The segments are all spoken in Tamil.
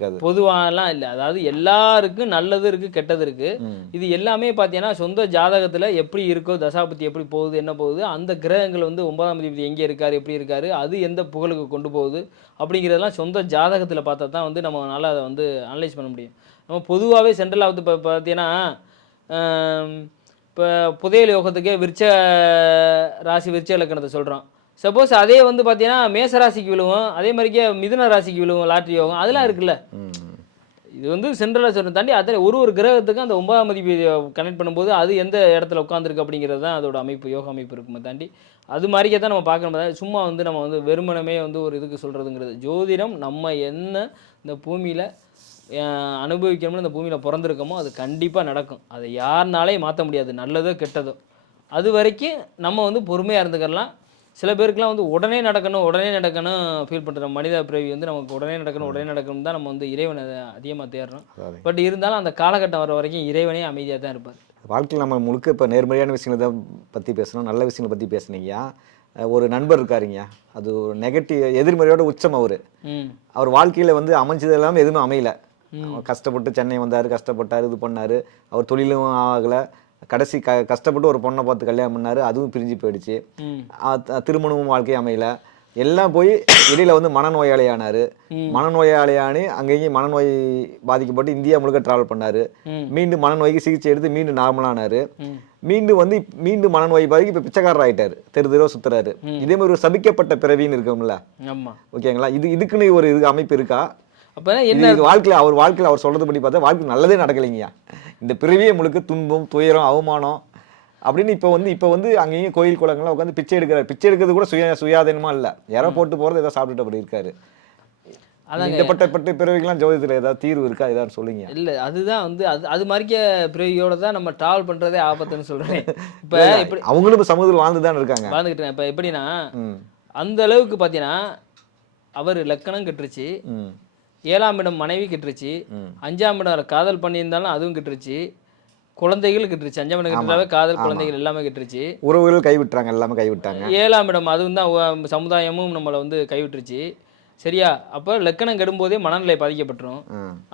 இருக்காது, பொதுவாலாம் இல்லை. அதாவது எல்லாருக்கும் நல்லது இருக்குது, கெட்டது இருக்குது. இது எல்லாமே பார்த்தீங்கன்னா சொந்த ஜாதகத்தில் எப்படி இருக்கோ, தசாபத்தி எப்படி போகுது, என்ன போகுது, அந்த கிரகங்கள் வந்து 9ஆம் அதிபதி எங்கே இருக்கார், எப்படி இருக்கார், அது எந்த புகழுக்கு கொண்டு போகுது அப்படிங்கிறதெல்லாம் சொந்த ஜாதகத்தில் பார்த்தா தான் வந்து நம்மளால் அதை வந்து அனலைஸ் பண்ண முடியும். நம்ம பொதுவாகவே சென்ட்ரலாக வந்து இப்போ பார்த்தீங்கன்னா இப்போ புதையல் யோகத்துக்கே விருச்ச ராசி விருச்ச இலக்கணத்தை சொல்கிறோம். சப்போஸ் அதே வந்து பார்த்தீங்கன்னா மேச ராசிக்கு விழுவும், அதே மாதிரிக்கே மிதுன ராசிக்கு விழுவும் லாட்ரி யோகம், அதெல்லாம் இருக்குல்ல. இது வந்து சென்ட்ரலாக சொல்கிறத தாண்டி அதை ஒரு கிரகத்துக்கும் அந்த 9ஆம் அதிபதி கனெக்ட் பண்ணும்போது அது எந்த இடத்துல உட்காந்துருக்கு அப்படிங்கிறது தான் அதோட அமைப்பு, யோக அமைப்பு இருக்குமே தாண்டி அது மாதிரிக்கே தான் நம்ம பார்க்கணும். சும்மா வந்து நம்ம வந்து வெறுமனமே வந்து ஒரு இதுக்கு சொல்கிறதுங்கிறது ஜோதிடம். நம்ம என்ன இந்த பூமியில் அனுபவிக்கணும்னு இந்த பூமியில் பிறந்திருக்கோமோ அது கண்டிப்பாக நடக்கும். அதை யாருனாலையும் மாற்ற முடியாது, நல்லதோ கெட்டதோ. அது வரைக்கும் நம்ம வந்து பொறுமையாக இருந்துக்கலாம். சில பேருக்குலாம் வந்து உடனே நடக்கணும் ஃபீல் பண்ணுற மனித பிறவி வந்து நமக்கு உடனே நடக்கணும் தான் நம்ம வந்து இறைவனை அதிகமாக தேடுறோம். பட் இருந்தாலும் அந்த காலகட்டம் வர வரைக்கும் இறைவனே அமைதியாக தான் இருப்பார். வாழ்க்கையில் நம்ம முழுக்க இப்போ நேர்மறையான விஷயங்களை பற்றி பேசணும், நல்ல விஷயங்களை பற்றி பேசுனீங்க. ஒரு நண்பர் இருக்காருங்க, அது ஒரு நெகட்டிவ் எதிர்மறையோட உச்சம். அவர் வாழ்க்கையில் வந்து அமைஞ்சது எல்லாமே எதுவுமே அமையல. கஷ்டப்பட்டு சென்னை வந்தார், கஷ்டப்பட்டார், இது பண்ணார், அவர் தொழிலும் ஆகலை. கடைசி கஷ்டப்பட்டு ஒரு பொண்ணை பார்த்து கல்யாணம் பண்ணார், அதுவும் பிரிஞ்சு போயிடுச்சு. திருமணமும் வாழ்க்கை அமையல. எல்லாம் போய் இடையில வந்து மனநோயாளியானார். மனநோயாளியானி அங்கேயும் மனநோய் பாதிக்கப்பட்டு இந்தியா முழுக்க டிராவல் பண்ணார். மீண்டும் மனநோய்க்கு சிகிச்சை எடுத்து மீண்டும் நார்மலானார். மீண்டும் மனநோய் பாதிக்கு இப்போ பிச்சைக்காரர் ஆகிட்டார், தெருவோ சுத்துறாரு. இதே மாதிரி ஒரு சபிக்கப்பட்ட பிறவின்னு இருக்கும்ல, ஓகேங்களா? இதுக்குன்னு ஒரு இது அமைப்பு இருக்கா? அப்போ என்ன வாழ்க்கையில் அவர் சொல்றதுபடி பார்த்தா வாழ்க்கை நல்லதே நடக்கலைங்கய்யா. இந்த பிறவியே முழுக்க துன்பம், துயரம், அவமானம் அப்படின்னு இப்போ வந்து அங்கேயும் கோயில் குளங்கள்லாம் உட்காந்து பிச்சை எடுக்கிறார். பிச்சை எடுக்கிறது கூட சுயாதீனமா இல்லை, யாரோ போட்டு போகிறது ஏதோ சாப்பிட்டுட்டு அப்படி இருக்காரு. இந்த பிறவிகள்லாம் ஜோதிடத்தில் ஏதாவது தீர்வு இருக்கா, ஏதாவது சொல்லுங்க. இல்லை, அதுதான் வந்து அது மாதிரிக்க பிறவியோட தான் நம்ம டிராவல் பண்ணுறதே ஆபத்துன்னு சொல்கிறேன். இப்போ இப்படி அவங்களும் சமூகத்தில் வாழ்ந்து தான் இருக்காங்க, வாழ்ந்துக்கிட்டேன். இப்போ எப்படின்னா அந்த அளவுக்கு பார்த்தீங்கன்னா அவர் லக்கணம் கெட்டுருச்சு, 7ஆம் இடம் மனைவி கெட்டுருச்சு, 5ஆம் இடம் காதல் பண்ணியிருந்தாலும் அதுவும் கெட்டுருச்சு, குழந்தைகள் கெட்டுருச்சு. 5ஆம் இடம் கெட்டுறாவே காதல், குழந்தைகள் எல்லாமே கெட்டுருச்சு, உறவுகள் கைவிட்டாங்க, எல்லாமே கைவிட்டாங்க. 7ஆம் இடம் அதுவும் தான் சமுதாயமும் நம்மளை வந்து கைவிட்டுருச்சு. சரியா? அப்போ லக்கணம் கெடும்போதே மனநிலை பாதிக்கப்பட்டுரும்.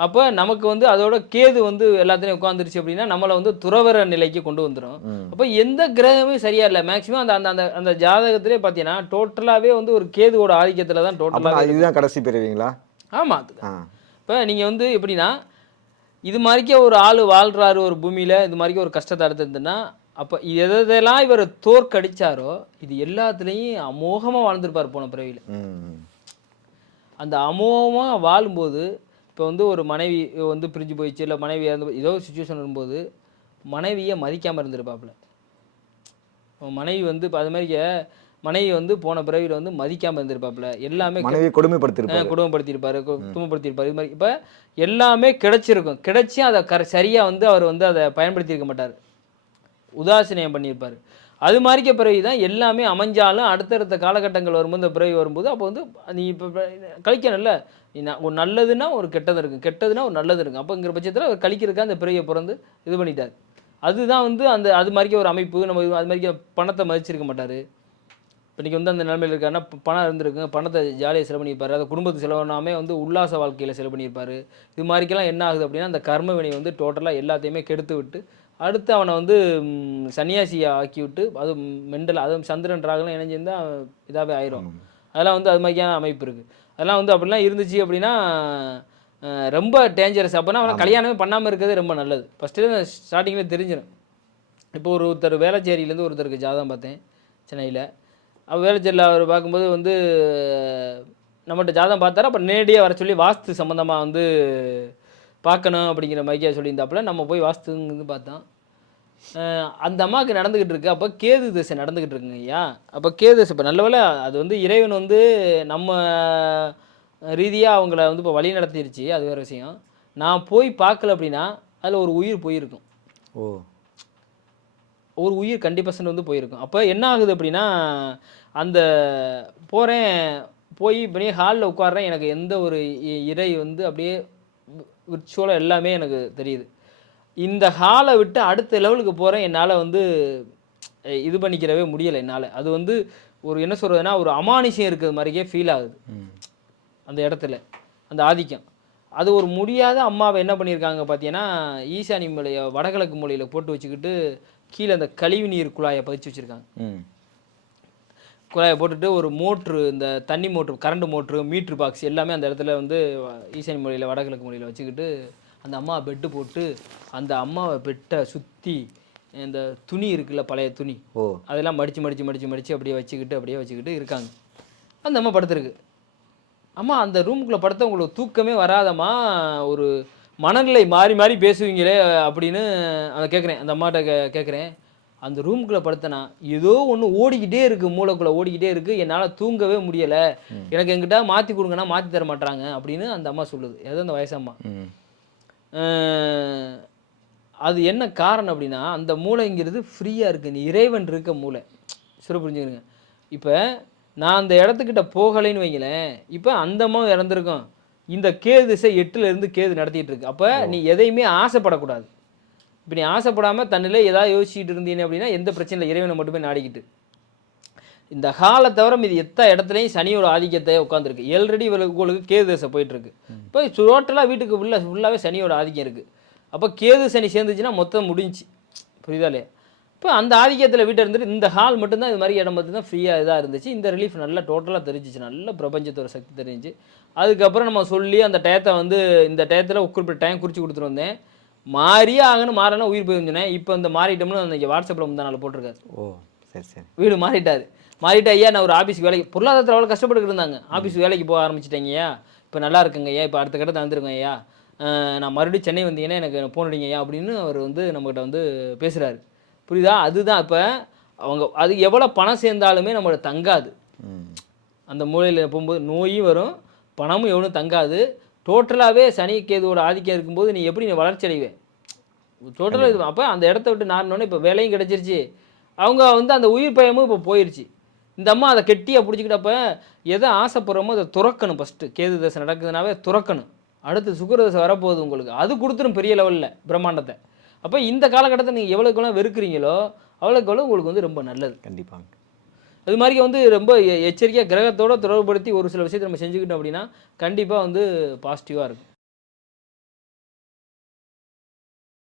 அப்போ நமக்கு வந்து அதோட கேது வந்து எல்லாத்தையும் உட்காந்துருச்சு அப்படின்னா நம்மளை வந்து துறவர நிலைக்கு கொண்டு வந்துடும். அப்போ எந்த கிரகமே சரியா இல்லை. மேக்சிமம் அந்த அந்த அந்த ஜாதகத்திலே பார்த்தீங்கன்னா டோட்டலாகவே வந்து ஒரு கேதுவோட ஆதிக்கத்தில் தான் டோட்டலாக. இதுதான் கடைசி பிறவிங்களா? ஆமாம். இப்போ நீங்கள் வந்து எப்படின்னா இது மாதிரிக்கே ஒரு ஆள் வாழ்கிறாரு ஒரு பூமியில், இது மாதிரிக்கே ஒரு கஷ்டத்தை அடுத்துருந்துன்னா அப்போ எதெல்லாம் இவர் தோற்கடிச்சாரோ இது எல்லாத்துலேயும் அமோகமாக வாழ்ந்துருப்பார் போன பிறவியில். அந்த அமோகமாக வாழும்போது இப்போ வந்து ஒரு மனைவி வந்து பிரிஞ்சு போயிடுச்சு, இல்லை மனைவி இறந்து ஏதோ சுச்சுவேஷன் வரும்போது மனைவியை மதிக்காமல் இருந்திருப்பாப்புல. மனைவி வந்து இப்போ அது மாதிரி மனைவி வந்து போன பிறவியில் வந்து மதிக்காமல் இருந்திருப்பாப்புல. எல்லாமே கொடுமைப்படுத்தியிருப்பாரு, துன்பப்படுத்தியிருப்பாரு. இது மாதிரி இப்போ எல்லாமே கிடைச்சிருக்கும், கிடைச்சி அதை சரியாக வந்து அவர் வந்து அதை பயன்படுத்தியிருக்க மாட்டார், உதாசீனம் பண்ணியிருப்பார். அது மாதிரிக்க பிறவி தான் எல்லாமே அமைஞ்சாலும் அடுத்தடுத்த காலகட்டங்கள் வரும்போது இந்த பிறவி வரும்போது அப்போ வந்து நீ இப்போ கழிக்கணும்ல, ஒரு நல்லதுன்னா ஒரு கெட்டது இருக்குது, கெட்டதுன்னா ஒரு நல்லது இருக்குது. அப்போங்கிற பட்சத்தில் அவர் கழிக்கிறதுக்காக அந்த பிறவியை பிறந்து இது பண்ணிட்டார். அதுதான் வந்து அந்த அது மாதிரிக்க ஒரு அமைப்பு. நம்ம அது மாதிரிக்க பணத்தை மதிச்சிருக்க மாட்டார். இப்போ இன்றைக்கி வந்து அந்த நிலைமையில் இருக்காருன்னா பணம் இருந்திருக்குங்க, பணத்தை ஜாலியாக செலவு பண்ணியிருப்பார், அதை குடும்பத்து செலவுனாமே வந்து உல்லாச வாழ்க்கையில் செலவு பண்ணியிருப்பார். இது மாதிரிக்கெல்லாம் என்ன ஆகுது அப்படின்னா அந்த கர்ம வினை வந்து டோட்டலாக எல்லாத்தையுமே கெடுத்து விட்டு அடுத்து அவனை வந்து சன்னியாசியை ஆக்கி விட்டு அது மெண்டல், அதுவும் சந்திரன் ராகலாம் இணைஞ்சிருந்தால் இதாகவே ஆயிரும். அதெல்லாம் வந்து அது மாதிரியான அமைப்பு இருக்குது. அதெல்லாம் வந்து அப்படிலாம் இருந்துச்சு அப்படின்னா ரொம்ப டேஞ்சரஸ். அப்போனா அவனை கல்யாணமே பண்ணாமல் இருக்கிறது ரொம்ப நல்லது. ஃபஸ்ட்டு ஸ்டார்டிங்கில் தெரிஞ்சிடும். இப்போ ஒருத்தர் வேளச்சேரியிலேருந்து ஒருத்தருக்கு ஜாதகம் பார்த்தேன் சென்னையில். வேளச்சேரியில் அவர் பார்க்கும்போது வந்து நம்மகிட்ட ஜாதகம் பார்த்தாரு. அப்போ நேரடியாக வர சொல்லி வாஸ்து சம்மந்தமாக வந்து பார்க்கணும் அப்படிங்கிற மாதிரியா சொல்லியிருந்தாப்புல. நம்ம போய் வாஸ்துங்கிறது பார்த்தோம். அந்த அம்மாவுக்கு நடந்துக்கிட்டு இருக்கு. அப்போ கேது திசை நடந்துக்கிட்டு இருக்குங்க ஐயா. அப்போ கேது திசை இப்போ நல்ல வேளை அது வந்து இறைவன் வந்து நம்ம ரீதியாக அவங்கள வந்து இப்போ வழி நடத்திருச்சு, அது வேறு விஷயம். நான் போய் பார்க்கல அப்படின்னா அதில் ஒரு உயிர் போயிருக்கும். ஒரு உயிர் கண்டிப்பாக வந்து போயிருக்கும். அப்போ என்ன ஆகுது அப்படின்னா அந்த போகிறேன், போய் இப்படியே ஹாலில் உட்காடுறேன், எனக்கு எந்த ஒரு இறை வந்து அப்படியே விர்ச்சுவலாக எல்லாமே எனக்கு தெரியுது. இந்த ஹாலை விட்டு அடுத்த லெவலுக்கு போகிறேன், என்னால் வந்து இது பண்ணிக்கிறவே முடியலை என்னால். அது வந்து ஒரு என்ன சொல்கிறதுனா ஒரு அமானுஷம் இருக்கிறது மாதிரியே ஃபீல் ஆகுது அந்த இடத்துல, அந்த ஆதிக்கம். அது ஒரு முடியாத அம்மாவை என்ன பண்ணியிருக்காங்க பார்த்தீங்கன்னா, ஈசானி மூலையை வடகிழக்கு மூலையில் போட்டு வச்சுக்கிட்டு கீழே அந்த கழிவு நீர் குழாயை பதிச்சு வச்சுருக்காங்க. குழாயை போட்டுட்டு ஒரு மோட்ரு, இந்த தண்ணி motor, current motor, meter box எல்லாமே அந்த இடத்துல வந்து ஈசானி மூலையில் வடகிழக்கு மூலையில் வச்சுக்கிட்டு அந்த அம்மா பெட்டு போட்டு அந்த அம்மாவை பெட்டை சுற்றி இந்த துணி இருக்குல்ல, பழைய துணி, அதெல்லாம் மடித்து அப்படியே வச்சுக்கிட்டு இருக்காங்க. அந்த அம்மா படுத்துருக்கு. அம்மா அந்த ரூமுக்குள்ளே படுத்த உங்களுக்கு தூக்கமே வராதம்மா, ஒரு மனநிலை மாறி மாறி பேசுவீங்களே அப்படின்னு அதை கேட்குறேன். அந்த அம்மாட்ட கேட்குறேன். அந்த ரூமுக்குள்ளே படுத்தனா ஏதோ ஒன்று ஓடிக்கிட்டே இருக்குது, மூளைக்குள்ளே ஓடிக்கிட்டே இருக்குது, என்னால் தூங்கவே முடியலை, எனக்கு எங்கிட்ட மாற்றி கொடுங்கன்னா மாற்றி தர மாட்டாங்க அப்படின்னு அந்த அம்மா சொல்லுது. ஏதோ அந்த வயசம்மா. அது என்ன காரணம் அப்படின்னா, அந்த மூளைங்கிறது ஃப்ரீயாக இருக்குது, இறைவன் இருக்க மூளை. சரி, புரிஞ்சுக்கிறேங்க. இப்போ நான் அந்த இடத்துக்கிட்ட போகலைன்னு வைங்களேன், இப்போ அந்த அம்மா இறந்துருக்கும். இந்த கேது திசை 8லேருந்து கேது நடத்திட்டு இருக்கு. அப்போ நீ எதையுமே ஆசைப்படக்கூடாது. இப்போ நீ ஆசைப்படாமல் தன்னிலே ஏதாவது யோசிச்சுட்டு இருந்தீங்க அப்படின்னா எந்த பிரச்சனை இல்லை, இறைவனை மட்டுமே நாடிக்கிட்டு. இந்த காலை தவிர இது இடத்துலையும் சனியோட ஆதிக்கத்தை உட்காந்துருக்கு. ஆல்ரெடி உங்களுக்கு கேது திசை போயிட்டுருக்கு. இப்போ டோட்டலாக வீட்டுக்கு ஃபுல்லாகவே சனியோட ஆதிக்கம் இருக்குது. அப்போ கேது சனி சேர்ந்துச்சுன்னா மொத்தம் முடிஞ்சு, புரியுதா இல்லையா? இப்போ அந்த ஆதிக்கத்தில் வீட்டை இருந்துட்டு இந்த ஹால் மட்டும்தான் இது மாதிரி இடம் மட்டும்தான் ஃப்ரீயாக இதாக இருந்துச்சு. இந்த ரிலீஃப் நல்லா டோட்டலாக தெரிஞ்சிச்சு, நல்ல பிரபஞ்சத்தோட சக்தி தெரிஞ்சு. அதுக்கப்புறம் நம்ம சொல்லி அந்த டயத்தை வந்து இந்த டயத்தில் குறிப்பிட்ட டைம் குறித்து கொடுத்துட்டு வந்தேன். மாறியே ஆகணும், மாறலாம் உயிர் போயிருந்தேன். இப்போ இந்த மாறிட்டோம்னு அந்த வாட்ஸ்அப்பில் முந்தா நாள் போட்டிருக்காரு. சரி. வீடு மாறிட்டு ஐயா நான் ஒரு ஆஃபீஸ் வேலைக்கு, பொருளாதாரத்தில் அவ்வளோ கஷ்டப்பட்டு இருந்தாங்க, ஆஃபீஸ் வேலைக்கு போக ஆரம்பிச்சிட்டேங்கய்யா, இப்போ நல்லா இருக்குங்க ஐயா, இப்போ அடுத்த கட்டத்தை வந்துருங்க ஐயா, நான் மறுபடியும் சென்னை வந்தீங்கன்னா எனக்கு ஃபோன் அடிங்க ஐயா அப்படின்னு அவர் வந்து நம்மகிட்ட வந்து பேசுகிறாரு. புரியுதா? அதுதான் இப்போ அவங்க அது எவ்வளோ பணம் சேர்ந்தாலுமே நம்மளோட தங்காது. அந்த மூலையில் போகும்போது நோயும் வரும், பணமும் எவ்வளோ தங்காது. டோட்டலாகவே சனி கேதுவோட ஆதிக்கம் இருக்கும்போது நீ எப்படி நீ வளர்ச்சி அடைவேன் டோட்டலாக இது. அப்போ அந்த இடத்த விட்டு நானோடனே இப்போ வேலையும் கிடச்சிருச்சு, அவங்க வந்து அந்த உயிர் பயமும் இப்போ போயிடுச்சு. இந்த அம்மா அதை கெட்டியாக பிடிச்சிக்கிட்டப்ப எதை ஆசைப்படுறோமோ அதை துறக்கணும். ஃபஸ்ட்டு கேது தசை நடக்குதுனாவே துறக்கணும். அடுத்து சுக்கிர தசை வரப்போகுது உங்களுக்கு, அது கொடுத்துரும் பெரிய லெவலில் பிரம்மாண்டத்தை. அப்போ இந்த காலகட்டத்தை நீங்கள் எவ்வளோக்கெல்லாம் வெறுக்கிறீங்களோ அவ்வளோக்கு உங்களுக்கு வந்து ரொம்ப நல்லது. கண்டிப்பாக. அது மாதிரி வந்து ரொம்ப எச்சரிக்கையாக கிரகத்தோடு தொடர்புபடுத்தி ஒரு சில விஷயத்தை நம்ம செஞ்சுக்கிட்டோம் அப்படின்னா கண்டிப்பாக வந்து பாசிட்டிவாக இருக்கும்.